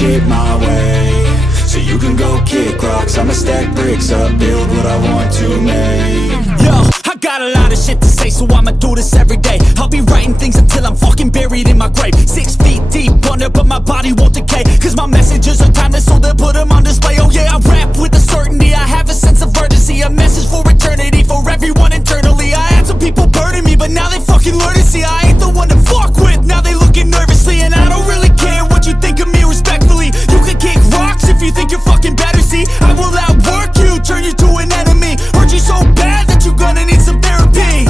shit my way. So you can go kick rocks, I'ma stack bricks up, build what I want to make. Yo, I got a lot of shit to say, so I'ma do this every day. I'll be writing things until I'm fucking buried in my grave. 6 feet deep under, but my body won't decay, cause my messages are timeless, so they'll put them on display. Oh yeah, I rap with a certainty, I have a sense of urgency, a message for eternity, for everyone internally. I had some people burning me, but now they fucking learn to see I ain't the one to fuck with, now they looking nervously. And I don't really care what you think of me, respectfully. You can kick rocks if you think you're fucking better, see I will outwork you, turn you to an enemy, hurt you so bad that you're gonna need some therapy.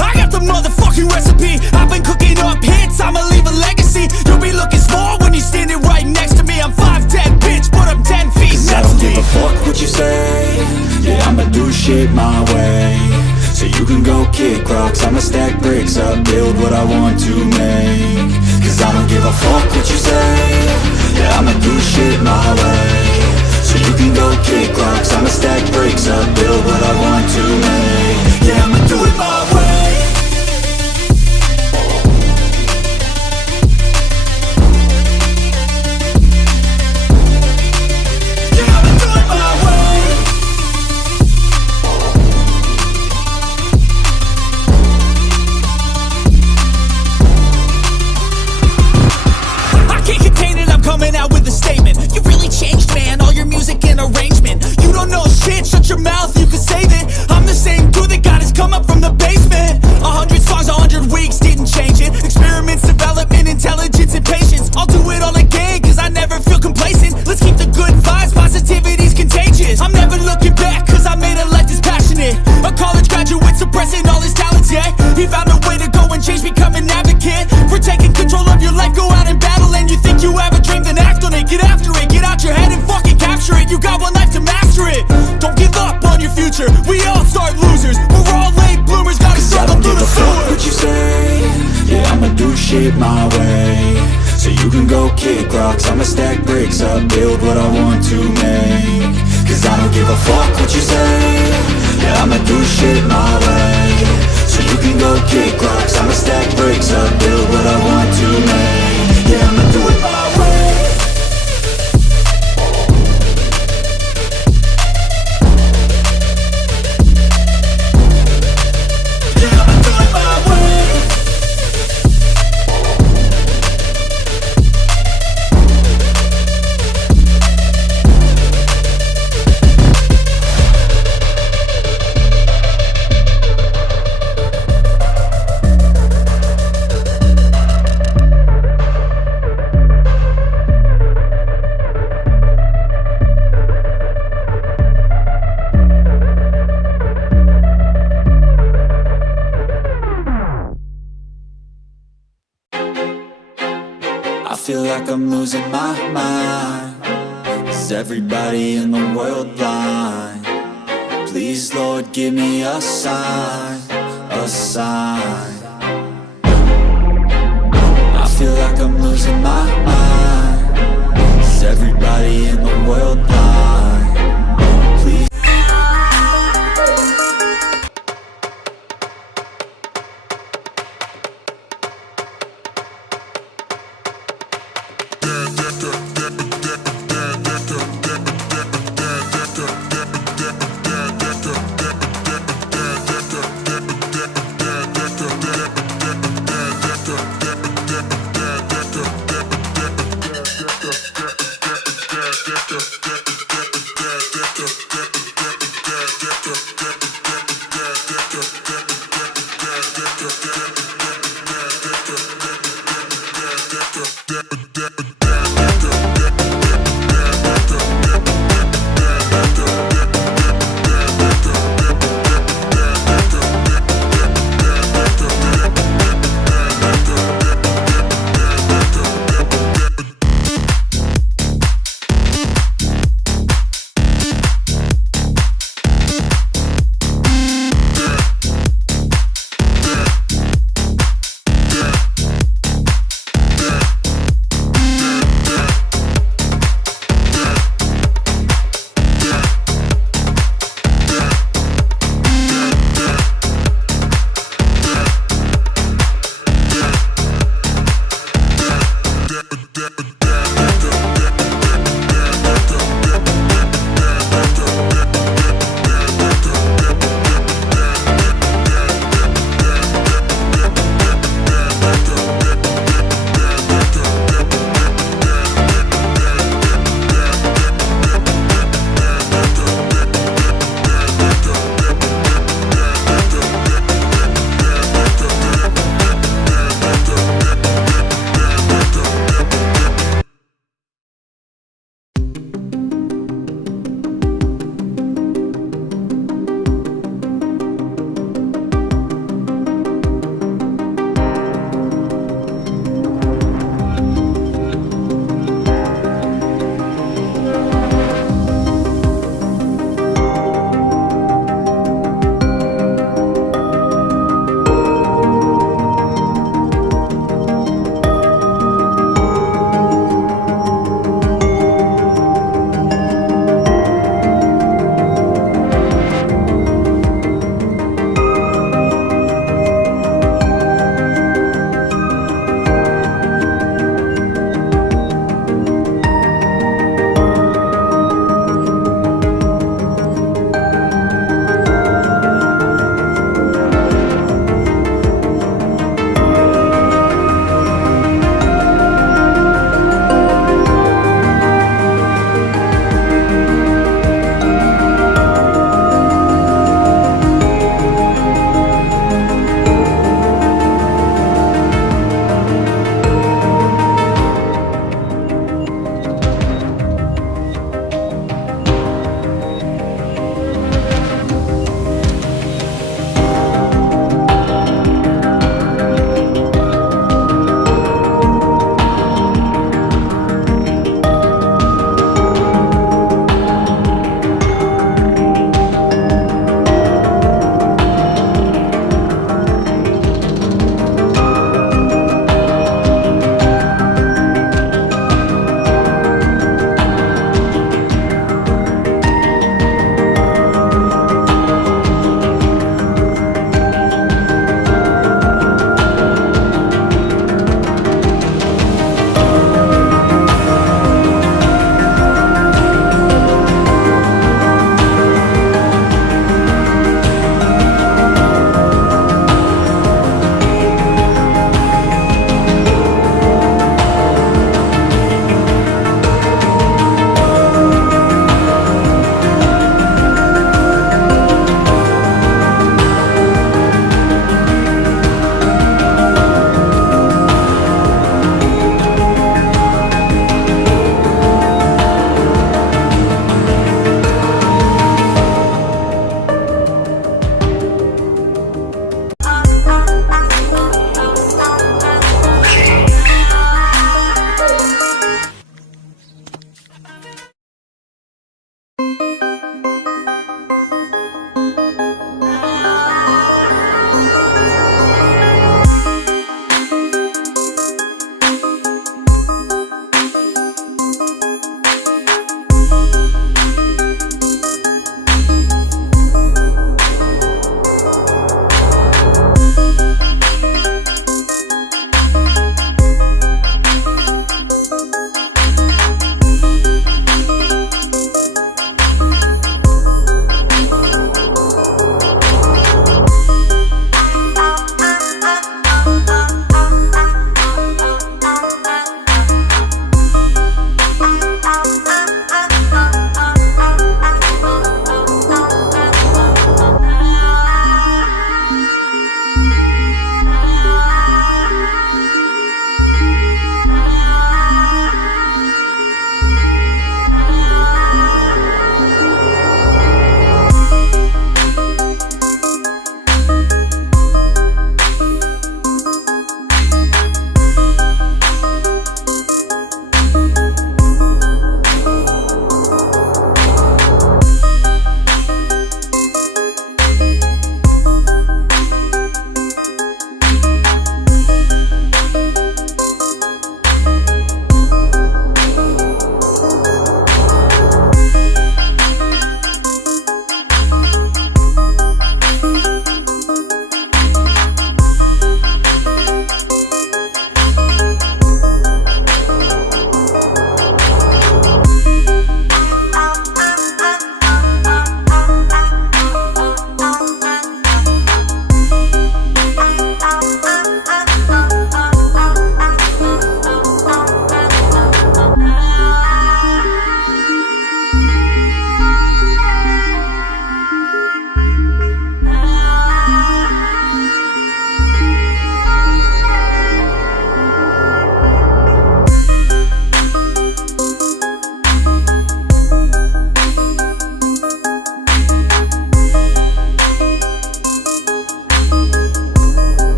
I got the motherfucking recipe, I've been cooking up hits, I'ma leave a legacy. You'll be looking small when you're standing right next to me. I'm 5'10", bitch, but I'm 10 feet Cause I don't give a fuck what you say. Yeah, I'ma do shit my way. So you can go kick rocks, I'ma stack bricks up, build what I want to make. Cause I don't give a fuck what you say. Yeah, I'ma do shit my way. So you can go kick rocks, I'ma stack bricks up, build what I want to make. Yeah, I'ma do it my way. Coming out with a statement. You really changed, man, all your music and arrangement. You don't know shit, shut your mouth, you can save it. I'm the same dude that got his come up from the basement. 100 songs, 100 weeks, didn't change it. Experiments, development, intelligence, and patience. I'll do it all again, cause I never feel complacent. Let's keep the good vibes, positivity's contagious. I'm never looking back, cause I made a life that's passionate. A college graduate suppressing all his talents, yeah. He found a way to go and change, become an advocate for taking control of your life, go out and battle. And you think you have a dream, then act on it, get after it, get out your head and fucking capture it. You got one life to master it. Don't give up on your future, we all start losers. We're all late bloomers, gotta struggle through the sewer. What you say? Yeah, I'ma do shit my way. So you can go kick rocks, I'ma stack bricks up, build what I want to make. Cause I don't give a fuck what you say. Yeah, I'ma do shit my way. So you can go kick rocks, I'ma stack bricks up, build what I want to make. Yeah, I'ma do it my way. Yeah, I'ma do it my way. I feel like I'm losing my mind. Is everybody in the world blind? Please, Lord, give me a sign, a sign. I feel like I'm losing my mind. Is everybody